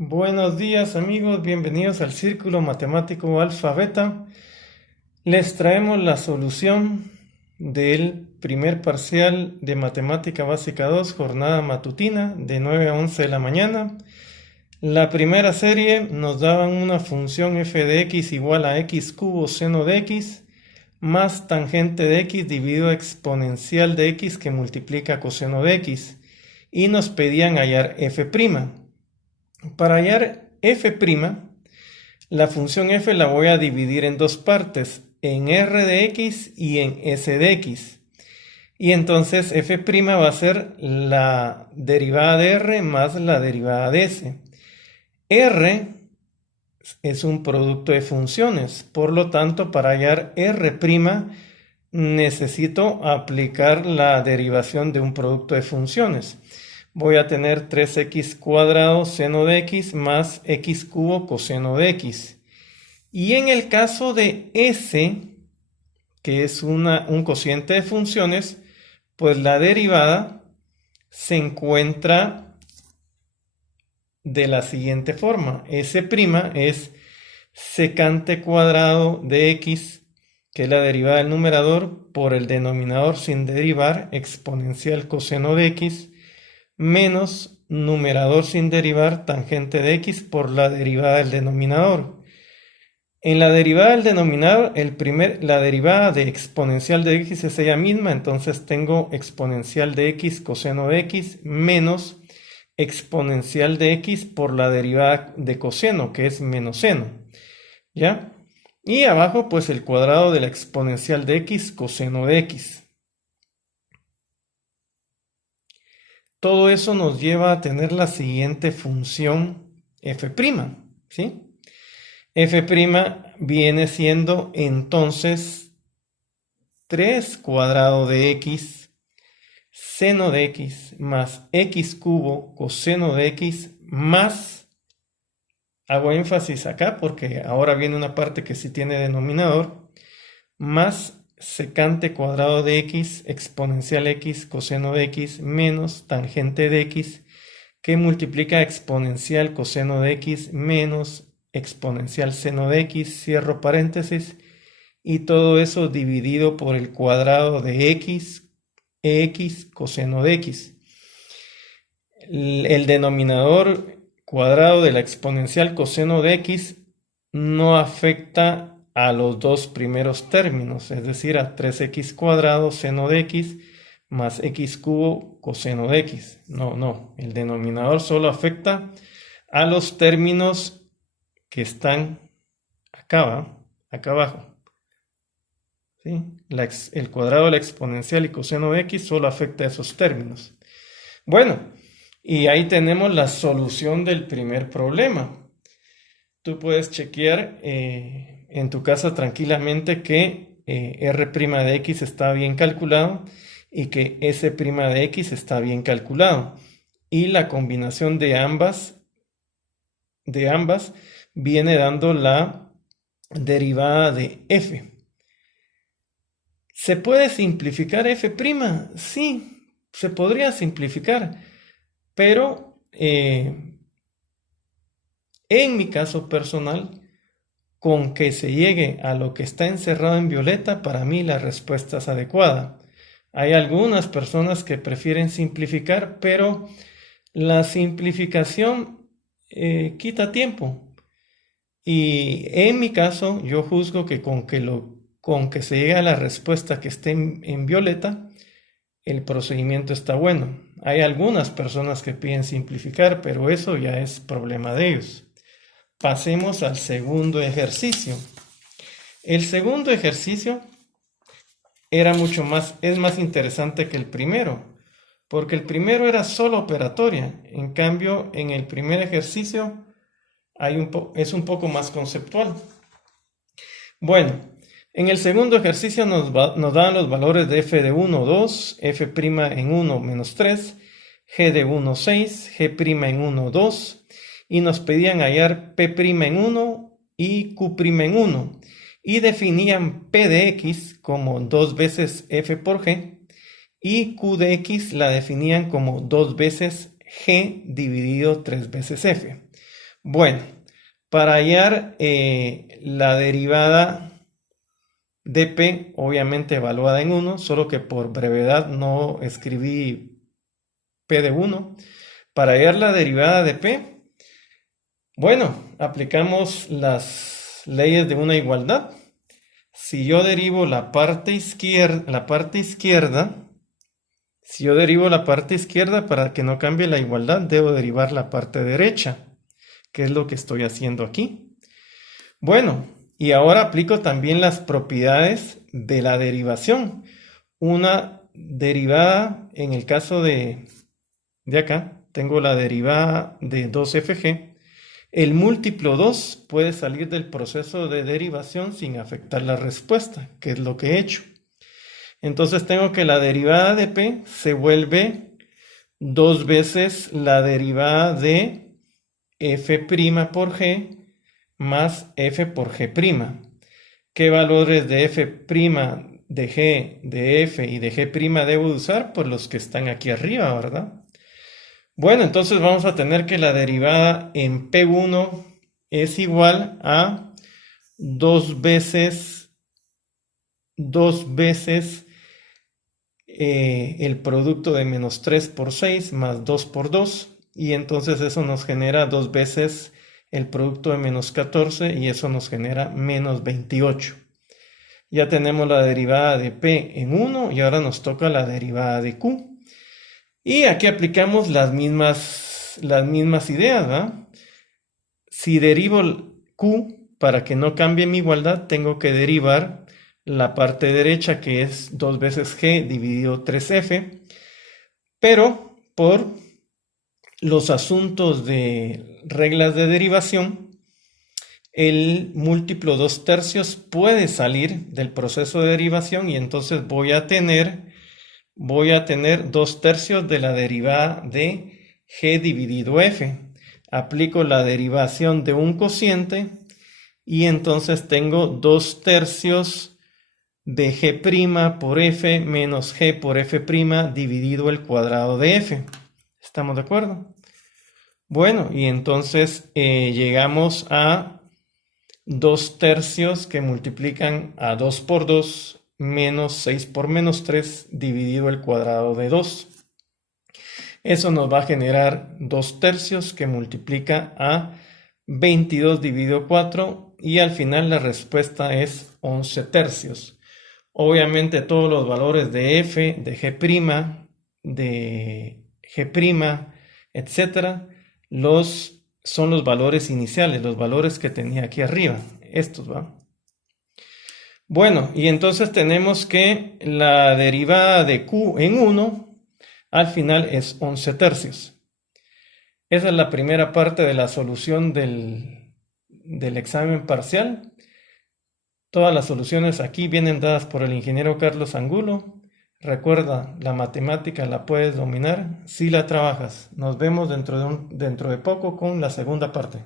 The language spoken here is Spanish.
Buenos días amigos, bienvenidos al Círculo Matemático Alfa Beta. Les traemos la solución del primer parcial de Matemática Básica 2, jornada matutina de 9 a 11 de la mañana. La primera serie nos daban una función f de x igual a x cubo seno de x más tangente de x dividido exponencial de x que multiplica coseno de x y nos pedían hallar f'. Para hallar f', la función f la voy a dividir en dos partes, en r de x y en s de x. Y entonces f' va a ser la derivada de r más la derivada de s. R es un producto de funciones, por lo tanto, para hallar r' necesito aplicar la derivación de un producto de funciones. Voy a tener 3x cuadrado seno de x más x cubo coseno de x. Y en el caso de s, que es un cociente de funciones, pues la derivada se encuentra de la siguiente forma. S' es secante cuadrado de x, que es la derivada del numerador, por el denominador sin derivar, exponencial coseno de x, menos numerador sin derivar, tangente de x, por la derivada del denominador. En la derivada del denominador, la derivada de exponencial de x es ella misma, entonces tengo exponencial de x coseno de x menos exponencial de x por la derivada de coseno, que es menos seno, ¿ya? Y abajo, pues el cuadrado de la exponencial de x coseno de x. Todo eso nos lleva a tener la siguiente función f', ¿sí? F' viene siendo entonces 3 cuadrado de x seno de x más x cubo coseno de x más, hago énfasis acá porque ahora viene una parte que sí tiene denominador, más secante cuadrado de x exponencial x coseno de x menos tangente de x que multiplica exponencial coseno de x menos exponencial seno de x, cierro paréntesis, y todo eso dividido por el cuadrado de x coseno de x. El denominador cuadrado de la exponencial coseno de x no afecta a los dos primeros términos, es decir, a 3x cuadrado seno de x más x cubo coseno de x. No, el denominador solo afecta a los términos que están acá, acá abajo. ¿Sí? El cuadrado de la exponencial y coseno de x solo afecta a esos términos. Bueno, y ahí tenemos la solución del primer problema. Tú puedes chequear en tu casa tranquilamente que r' de x está bien calculado y que s' de x está bien calculado. Y la combinación de ambas viene dando la derivada de f. ¿Se puede simplificar f'? Sí, se podría simplificar, pero en mi caso personal, con que se llegue a lo que está encerrado en violeta, para mí la respuesta es adecuada. Hay algunas personas que prefieren simplificar, pero la simplificación quita tiempo. Y en mi caso, yo juzgo que con que se llegue a la respuesta que esté en violeta, el procedimiento está bueno. Hay algunas personas que piden simplificar, pero eso ya es problema de ellos. Pasemos al segundo ejercicio. El segundo ejercicio es más interesante que el primero, porque el primero era solo operatoria. En cambio, en el primer ejercicio es un poco más conceptual. Bueno, en el segundo ejercicio nos dan los valores de f de 1, 2, f' en 1, menos 3, g de 1, 6, g' en 1, 2, y nos pedían hallar p' en 1 y q' en 1, y definían p de x como 2 veces f por g, y q de x la definían como 2 veces g dividido 3 veces f. Bueno, para hallar la derivada de P, obviamente evaluada en 1, solo que por brevedad no escribí P de 1. Para hallar la derivada de P, bueno, aplicamos las leyes de una igualdad. Si yo derivo la parte izquierda, si yo derivo la parte izquierda para que no cambie la igualdad, debo derivar la parte derecha, que es lo que estoy haciendo aquí. Bueno, y ahora aplico también las propiedades de la derivación. Una derivada, en el caso de acá, tengo la derivada de 2fg. El múltiplo 2 puede salir del proceso de derivación sin afectar la respuesta, que es lo que he hecho. Entonces tengo que la derivada de P se vuelve 2 veces la derivada de f' por g más f por g'. ¿Qué valores de f', de g, de f y de g' debo usar? Pues los que están aquí arriba, ¿verdad? Bueno, entonces vamos a tener que la derivada en P1 es igual a 2 veces el producto de menos 3 por 6 más 2 por 2, y entonces eso nos genera 2 veces el producto de menos 14 y eso nos genera menos 28. Ya tenemos la derivada de P en 1 y ahora nos toca la derivada de Q. Y aquí aplicamos las mismas ideas, ¿va? Si derivo Q, para que no cambie mi igualdad, tengo que derivar la parte derecha, que es 2 veces G dividido 3F, pero por los asuntos de reglas de derivación, el múltiplo 2/3 puede salir del proceso de derivación y entonces voy a tener 2/3 de la derivada de G dividido F. Aplico la derivación de un cociente y entonces tengo 2/3 de G' por F menos G por F' dividido el cuadrado de F. ¿Estamos de acuerdo? Bueno, y entonces llegamos a 2/3 que multiplican a 2 por 2 menos 6 por menos 3 dividido el cuadrado de 2. Eso nos va a generar 2/3 que multiplica a 22 dividido 4 y al final la respuesta es 11/3. Obviamente todos los valores de f, de g', etcétera, son los valores iniciales, los valores que tenía aquí arriba. Estos, ¿va? Bueno, y entonces tenemos que la derivada de Q en 1 al final es 11/3. Esa es la primera parte de la solución del examen parcial. Todas las soluciones aquí vienen dadas por el ingeniero Carlos Angulo. Recuerda, la matemática la puedes dominar si la trabajas. Nos vemos dentro de poco con la segunda parte.